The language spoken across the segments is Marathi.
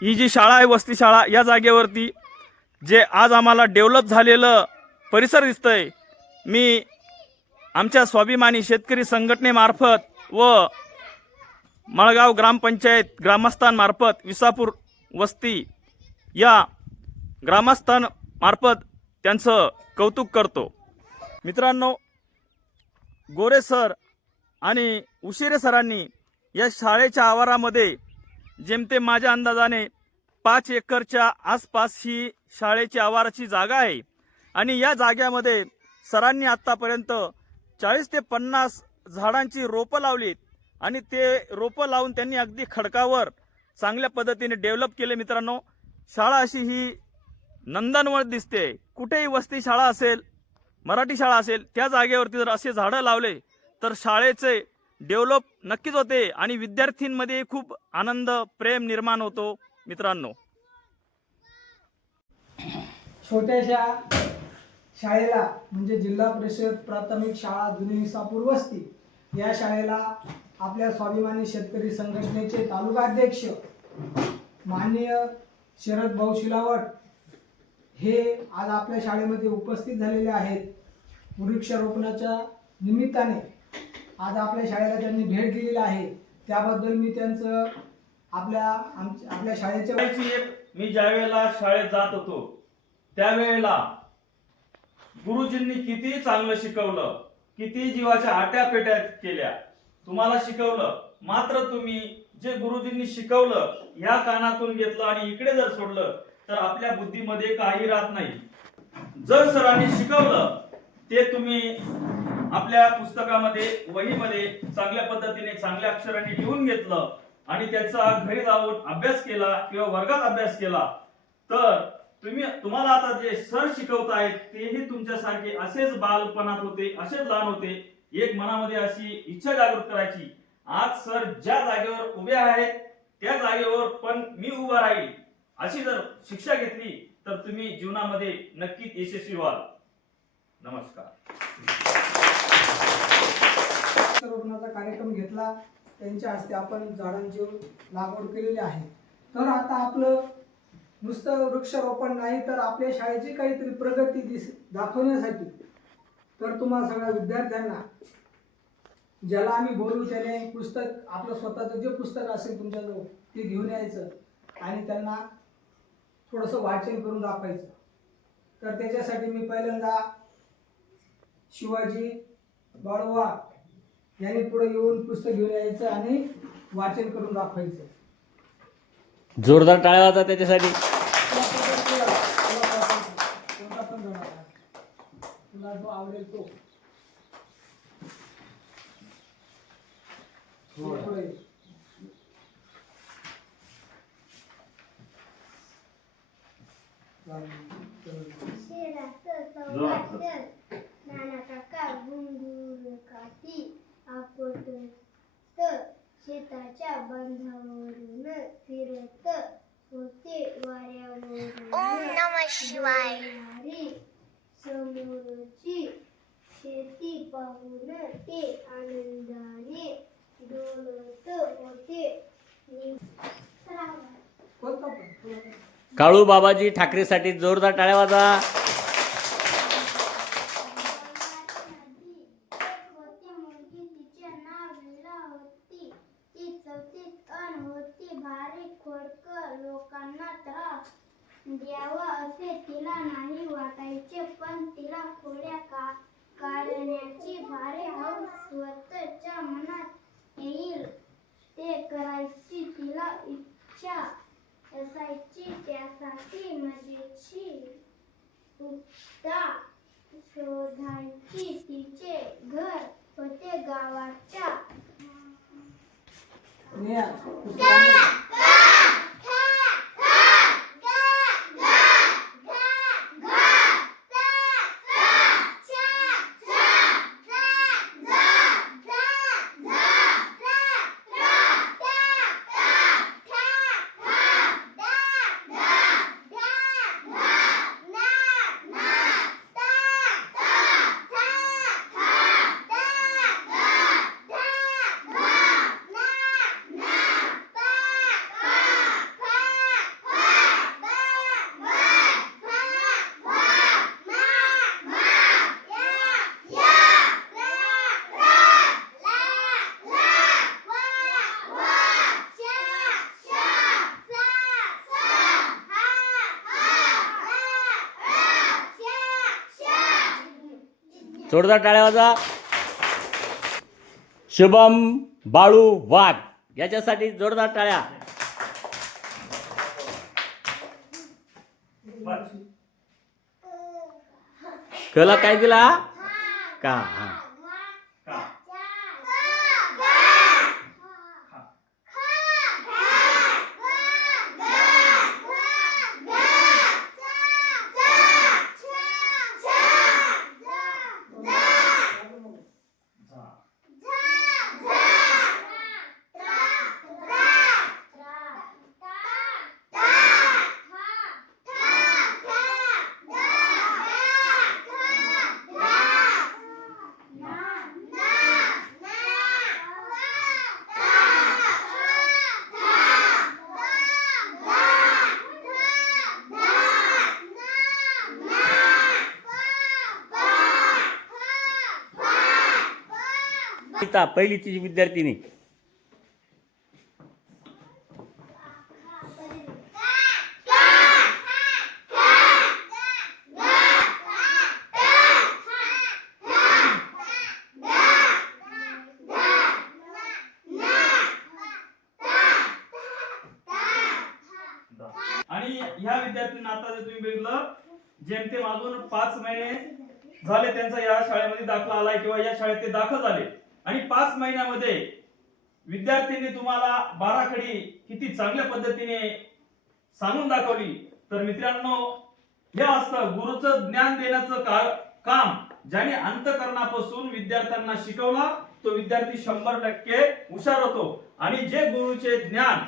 ही जी शाळा आहे वस्ती शाळा, या जागेवरती जे आज आम्हाला डेव्हलप झालेलं परिसर दिसतंय, मी आमच्या स्वाभिमानी शेतकरी संघटनेमार्फत व मळगाव ग्रामपंचायत ग्रामस्थांमार्फत विसापूर वस्ती या ग्रामस्थांमार्फत त्यांचं कौतुक करतो. मित्रांनो, गोरे सर आणि उशिरे सरांनी या शाळेच्या आवारामध्ये जेमतेम माझ्या अंदाजाने 5 एकरच्या आसपास ही शाळेची आवाराची जागा आहे आणि या जाग्यामध्ये सरांनी आत्तापर्यंत 40 ते 50 झाडांची रोपं लावलीत आणि ते रोपं लावून त्यांनी अगदी खडकावर चांगल्या पद्धतीने डेव्हलप केले. मित्रांनो, शाळा अशी ही नंदनवन दिसते. कुठेही वस्ती शाळा असेल, मराठी शाळा असेल, त्या जागेवरती जर असे झाडं लावले तर शाळेचे डेव्हलप नक्कीच होते आणि विद्यार्थ्यांमध्ये खूप आनंद प्रेम निर्माण होतो. मित्रांनो, छोट्याशा शाळेला म्हणजे जिल्हा परिषद प्राथमिक शाळा जुनी विसापूर वस्ती या शाळेला आपल्या स्वाभिमानी शेतकरी संघटनेचे तालुका अध्यक्ष माननीय शरद भाऊ शिलावट हे आज आपल्या शाळेमध्ये उपस्थित झालेले आहेत. वृक्षारोपणाच्या निमित्ताने आज आपल्या शाळेला त्यांनी भेट दिलेली आहे. त्याबद्दल मी त्यांचं आपल्या शाळेच्या मी ज्या वेळेला शाळेत जात होतो त्यावेळेला गुरुजींनी किती चांगलं शिकवलं, किती जीवाच्या आट्यापेट्या केल्या, तुम्हाला शिकवलं, मात्र तुम्ही जे गुरुजींनी शिकवलं ह्या कानातून घेतलं आणि इकडे जर सोडलं तर आपल्या बुद्धीमध्ये काही राहत नाही. जर सरांनी शिकवलं ते तुम्ही आपल्या पुस्तकामध्ये वहीमध्ये चांगल्या पद्धतीने चांगल्या अक्षरांनी लिहून घेतलं आणि त्याचा घरी जाऊन अभ्यास केला किंवा वर्गात अभ्यास केला तर तुम्हाला आता जे सर शिकवतायत तेही तुमच्यासारखे असेच बालपणात होते, असेच लहान होते. एक मनामध्ये अशी इच्छा जागृत करायची, आज सर ज्या जागेवर उभे आहेत त्या जागेवर पण मी उभा राहील, अशी जर शिक्षा घेतली तर तुम्ही जीवनामध्ये नक्कीच यशस्वी व्हाल. नमस्कार. वृक्षारोपणाचा कार्यक्रम घेतला, त्यांच्या हस्ते आपण झाडांची लागवड केलेली आहे. तर आता आपलं नुसतं वृक्षारोपण नाही तर आपल्या शाळेची काहीतरी प्रगती दाखवण्यासाठी तर तुम्हाला सगळ्या विद्यार्थ्यांना ज्याला आम्ही बोलू त्याने पुस्तक आपलं स्वतःचं जे पुस्तक असेल तुमच्याजवळ ते घेऊन यायचं आणि त्यांना थोडंसं वाचन करून दाखवायचं. तर त्याच्यासाठी मी पहिल्यांदा शिवाजी बाळुवा यांनी पुढे येऊन पुस्तक घेऊन यायचं आणि वाचन करून दाखवायचं. जोरदार टाळ्या वाजवा त्याच्यासाठी. तुला जो आवडेल तो नाना काका गुंगुरकाठी आपटत शेताच्या बांधावरून फिरत होते वाऱ्यावरून. ओम नमः शिवाय. समोरची शेती पाहून ते आनंदाने डोलत होते. काळू बाबाजी ठाकरेसाठी जोरदार टाळ्या वाजवा. लोकांना त्रास द्यावा असे तिला नाही वाटायचे, पण तिला थोड्या करण्याची भारी हौस स्वतःच्या मनात येईल ते करायची तिला इच्छा असायची. त्यासाठी मजेची उत्ता शोधायची. तिचे घर होते गावाच्या जोरदार टाळ्या वाजा. शुभम बाळू वाघ याच्यासाठी जोरदार टाळ्या. कला काय दिला का? हा. का? गीता पहिली तिची विद्यार्थिनी. आणि ह्या विद्यार्थ्यांना आता जर तुम्ही बघितलं जेमतेम अजून 5 महिने झाले त्यांचा या शाळेमध्ये दाखला आलाय किंवा या शाळेत ते दाखल झाले आणि 5 महिन्यामध्ये विद्यार्थ्यांनी तुम्हाला बाराखडी किती चांगल्या पद्धतीने सांगून दाखवली. तर मित्रांनो हे असतं गुरुचं ज्ञान देण्याचं काम ज्याने अंतःकरणापासून विद्यार्थ्यांना शिकवला तो विद्यार्थी 100% हुशार होतो. आणि जे गुरुचे ज्ञान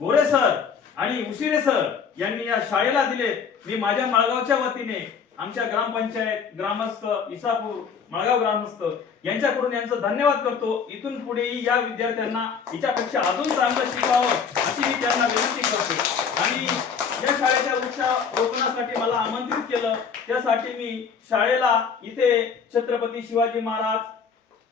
गोरे सर आणि उशिरे सर यांनी या शाळेला दिले, मी माझ्या माळगावच्या वतीने आमच्या ग्रामपंचायत ग्रामस्थ इसापूर माळगाव ग्रामस्थ यांच्याकडून यांचं धन्यवाद करतो. इथून पुढेही या विद्यार्थ्यांना याच्यापेक्षा अजून चांगलं शिकावं अशी मी त्यांना विनंती करतो. आणि या शाळेच्या वृक्षारोपणासाठी मला आमंत्रित केलं त्यासाठी मी शाळेला इथे छत्रपती शिवाजी महाराज,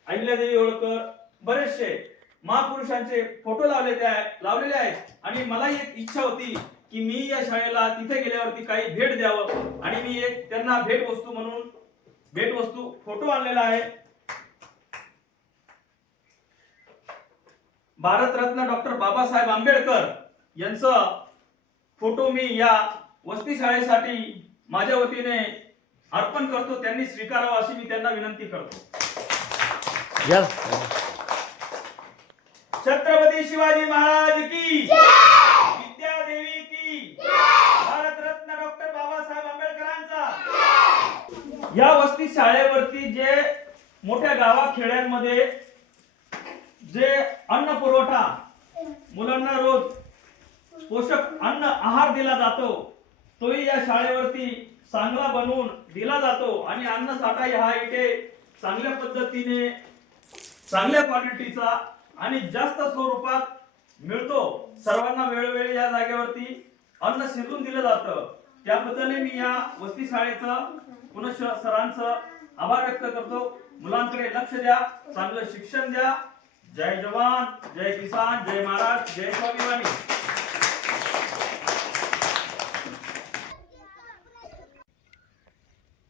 अहिल्यादेवी होळकर बरेचसे महापुरुषांचे फोटो लावलेले आहेत. आणि मला एक इच्छा होती की मी या शाळेला तिथे गेल्यावरती काही भेट द्यावं आणि मी एक त्यांना भेटवस्तू म्हणून फोटो आणलेला आहे. भारतरत्न डॉक्टर बाबासाहेब आंबेडकर यांचा फोटो मी या वस्ती शाळेसाठी माझ्या वतीने अर्पण करतो. त्यांनी स्वीकारावा अशी मी त्यांना विनंती करतो. छत्रपती शिवाजी महाराज की विद्यादेवी की भारतरत्न डॉक्टर बाबासाहेब आंबेडकरांचा. या वस्ती शाळेवरती जे मोठ्या गावाखेड्यांमध्ये जे अन्न पुरवठा मुलांना रोज पोषक अन्न आहार दिला जातो तोही या शाळेवरती चांगला बनवून दिला जातो. आणि अन्न साठा हा इथे चांगल्या पद्धतीने चांगल्या क्वालिटीचा आणि जास्त स्वरूपात मिळतो. सर्वांना वेळोवेळी या जागेवरती अन्न शिजून दिलं जातं. त्याबद्दल मी या वस्ती शाळेचा पुनश्च सरांचं आभार व्यक्त करतो. मुलांकडे लक्ष द्या, चांगलं शिक्षण द्या. जय जवान, जय किसान, जय महाराज, जय स्वाभिमानी.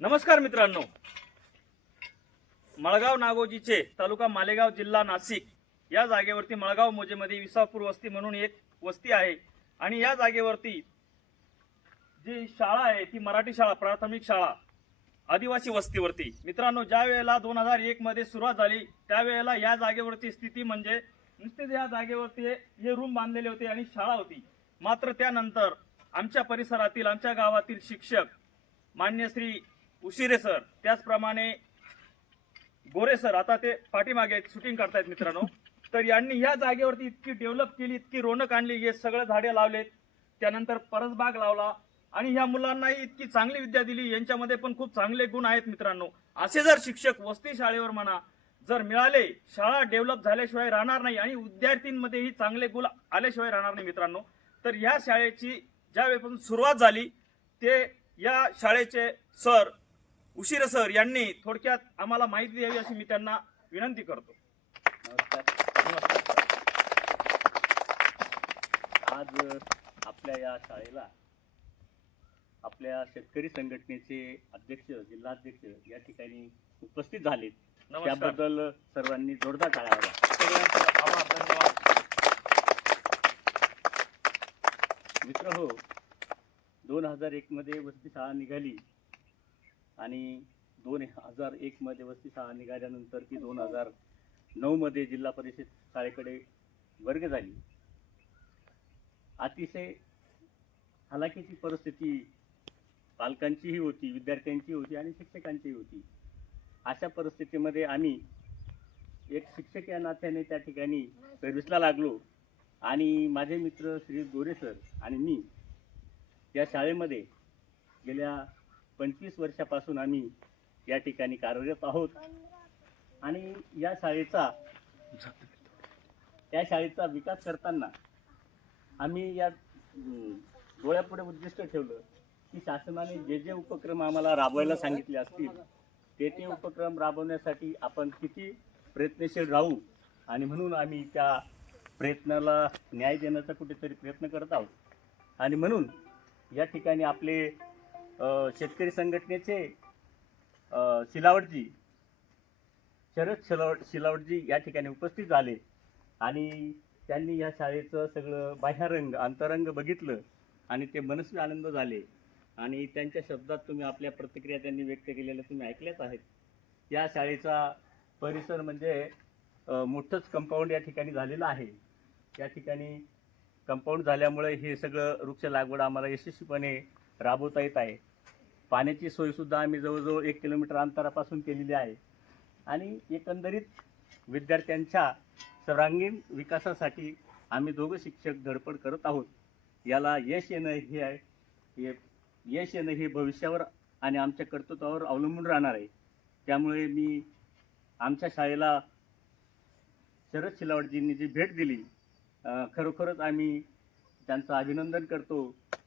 नमस्कार मित्रांनो, मळगाव नागोजीचे तालुका मालेगाव जिल्हा नाशिक या जागेवरती मळगाव मोजेमध्ये विसापूर वस्ती म्हणून एक वस्ती आहे. आणि या जागेवरती जी शाळा आहे ती मराठी शाळा, प्राथमिक शाळा आदिवासी वस्तीवरती. मित्रांनो, ज्या वेळेला 2001 मध्ये सुरुवात झाली त्यावेळेला या जागेवरची स्थिती म्हणजे नुसतेच या जागेवरती हे रूम बांधलेले होते आणि शाळा होती. मात्र त्यानंतर आमच्या परिसरातील आमच्या गावातील शिक्षक मान्य श्री उशिरे सर, त्याचप्रमाणे गोरे सर, आता ते पाठीमागे शूटिंग करतायत मित्रांनो, तर यांनी या जागेवरती इतकी डेव्हलप केली, इतकी रोनक आणली. हे सगळं झाडे लावलेत, त्यानंतर परसबाग लावला आणि ह्या मुलांनाही इतकी चांगली विद्या दिली. यांच्यामध्ये पण खूप चांगले गुण आहेत मित्रांनो. असे जर शिक्षक वस्ती शाळेवर म्हणा जर मिळाले, शाळा डेव्हलप झाल्याशिवाय राहणार नाही आणि विद्यार्थ्यांमध्येही चांगले गुण आल्याशिवाय राहणार नाही मित्रांनो. तर या शाळेची ज्यावेळेपासून सुरुवात झाली ते या शाळेचे सर उशिरे सर यांनी थोडक्यात आम्हाला माहिती द्यावी अशी मी त्यांना विनंती करतो. आज आपल्या या शाळेला आपल्या शेतकरी संघटनेचे अध्यक्ष जिल्हाध्यक्ष या ठिकाणी उपस्थित झालेत. नमस्कार. त्याबद्दल सर्वांनी जोरदार टाळ्या वाजवा. सगळ्यांचे आभार, धन्यवाद. मित्र हो, 2001 मध्ये वसती शाळा निघाली आणि 2001 मध्ये वसती शाळा निघाल्यानंतर ती 2009 मध्ये जिल्हा परिषद शाळेकडे वर्ग झाली. अतिशय हलाखीची परिस्थिती पालकांचीही होती, विद्यार्थ्यांची होती आणि शिक्षकांचीही होती. अशा परिस्थितीमध्ये आम्ही एक शिक्षक या नात्याने त्या ठिकाणी सर्व्हिसला लागलो आणि माझे मित्र श्री गोरे सर आणि मी या शाळेमध्ये गेल्या 25 वर्षापासून आम्ही या ठिकाणी कार्यरत आहोत. आणि या शाळेचा विकास करताना आम्ही या डोळ्यापुढे उद्दिष्ट ठेवलं की शासनाने जे जे उपक्रम आम्हाला राबवायला सांगितले असतील ते उपक्रम राबवण्यासाठी आपण किती प्रयत्नशील राहू, आणि म्हणून आम्ही त्या प्रयत्नाला न्याय देण्याचा कुठेतरी प्रयत्न करत आहोत. आणि म्हणून या ठिकाणी आपले शेतकरी संघटनेचे शरद शिलावटजी या ठिकाणी उपस्थित झाले आणि त्यांनी या शाळेचं सगळं बाह्यरंग अंतरंग बघितलं आणि ते मनस्वी आनंद झाले. आणि त्यांच्या शब्दात तुम्ही आपल्या प्रतिक्रिया त्यांनी व्यक्त केलेल्या तुम्ही ऐकल्याच आहेत. या शाळेचा परिसर म्हणजे मोठंच कंपाऊंड या ठिकाणी झालेलं आहे. या ठिकाणी कंपाऊंड झाल्यामुळे हे सगळं वृक्ष लागवड आम्हाला यशस्वीपणे राबवता येत आहे. पाण्याची सोयसुद्धा आम्ही जवळजवळ 1 किलोमीटर अंतरापासून केलेली आहे. आणि एकंदरीत विद्यार्थ्यांच्या सर्वांगीण विकासासाठी आम्ही दोघं शिक्षक धडपड करत आहोत. याला यश येणं हे भविष्यावर आणि आमच्या कर्तृत्वावर अवलंबून राहणार आहे. त्यामुळे मी आमच्या शाळेला शरद शिलावटजींनी जी भेट दिली, खरोखरच आम्ही त्यांचं अभिनंदन करतो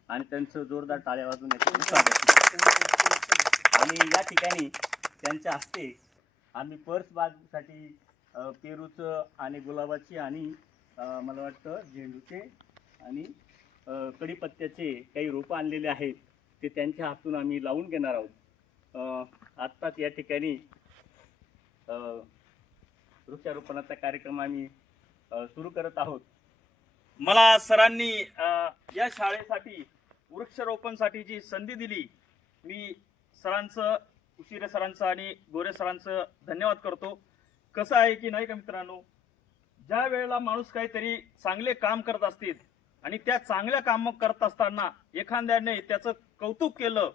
आणि त्यांचं जोरदार टाळ्या वाजवण्याचे स्वागत करतो. आणि या ठिकाणी त्यांच्या हस्ते आम्ही परसबागसाठी पेरूचं आणि गुलाबाची आणि मला वाटतं झेंडूचे आणि कढीपत्त्याचे काही रोपं आणलेले आहेत, ते त्यांच्या हातून आम्ही लावून घेणार आहोत. आत्ताच या ठिकाणी वृक्षारोपणाचा कार्यक्रम आम्ही सुरू करत आहोत. मला सरांनी या शाळेसाठी वृक्षारोपणसाठी जी संधी दिली, मी सरांचं, उशिरे सरांचं आणि गोरे सरांचं धन्यवाद करतो. कसं आहे की नाही का मित्रांनो, ज्या वेळेला माणूस काहीतरी चांगले काम करत असतील आणि त्या चांगल्या काम करत असताना एखाद्याने त्याचं कौतुक केलं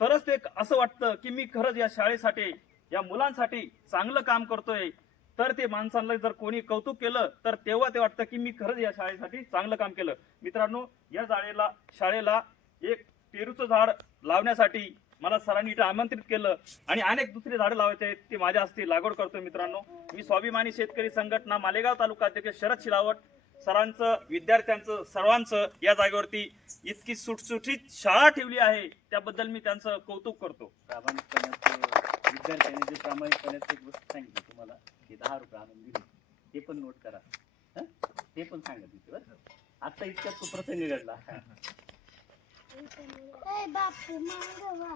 तरच ते असं वाटतं की मी खरंच या शाळेसाठी, या मुलांसाठी चांगलं काम करतोय. तर ते माणसांना जर कोणी कौतुक केलं तर तेव्हा ते वाटतं की मी खरंच या शाळेसाठी चांगलं काम केलं. मित्रांनो, या शाळेला एक पेरूचं झाड लावण्यासाठी मला सरांनी इथं आमंत्रित केलं आणि अनेक दुसरे झाडं लावायचे आहेत, ते माझ्या हस्ते लागवड करतोय. मित्रांनो, मी स्वाभिमानी शेतकरी संघटना मालेगाव तालुका अध्यक्ष शरद शिलावट सरांचं, विद्यार्थ्यांचं, सर्वांचं या जागेवरती इतकी सुटसुटीत शाळा ठेवली आहे त्याबद्दल मी त्यांचं कौतुक करतो. विद्यार्थ्यांनी जे प्रामाणिकपणाची एक गोष्ट सांगितली तुम्हाला, की 10 रुपये आणून दिले, ते पण नोट करा. ते पण सांगा तिथे बरं. आता इतक्यात तो प्रसंग घडला. बापू मागवा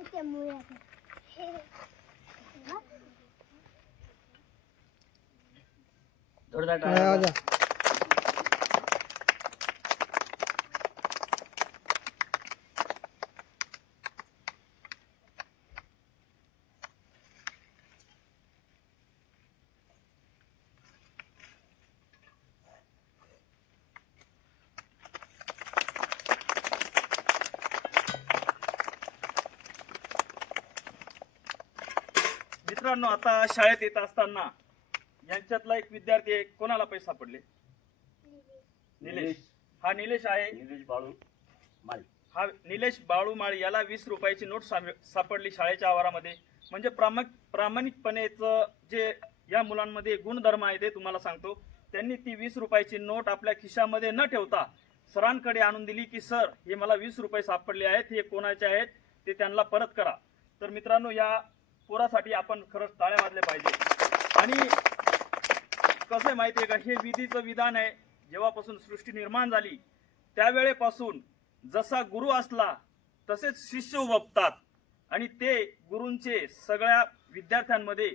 इथे मुळ्या जोरदार टाळ्या वाजवा. मित्रांनो, आता शाळेत येत असताना यांच्यातला एक विद्यार्थी आहे, कोणाला पैसे सापडले? निलेश. हा निलेश आहे. निलेश बाळू माळी. हा निलेश बाळू माळी याला 20 रुपयाची नोट सापडली शाळेच्या आवारामध्ये. म्हणजे प्रामाणिकपणेचं जे या मुलांमध्ये गुणधर्म आहे ते तुम्हाला सांगतो. त्यांनी ती 20 रुपयाची नोट आपल्या खिशामध्ये न ठेवता सरांकडे आणून दिली की सर, हे मला 20 रुपये सापडले आहेत, हे कोणाचे आहेत ते त्यांना परत करा. तर मित्रांनो, या पोरासाठी आपण खरंच टाळ्या वाजल्या पाहिजे. आणि कसं आहे माहिती आहे का, हे विधीचं विधान आहे. जेव्हापासून सृष्टी निर्माण झाली त्यावेळेपासून जसा गुरु असला तसेच शिष्य उभतात आणि ते गुरूंचे सगळ्या विद्यार्थ्यांमध्ये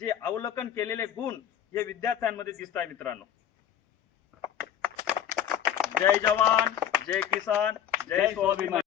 जे अवलोकन केलेले गुण हे विद्यार्थ्यांमध्ये दिसत आहे मित्रांनो. जय जवान, जय किसान, जय स्वाभिमान.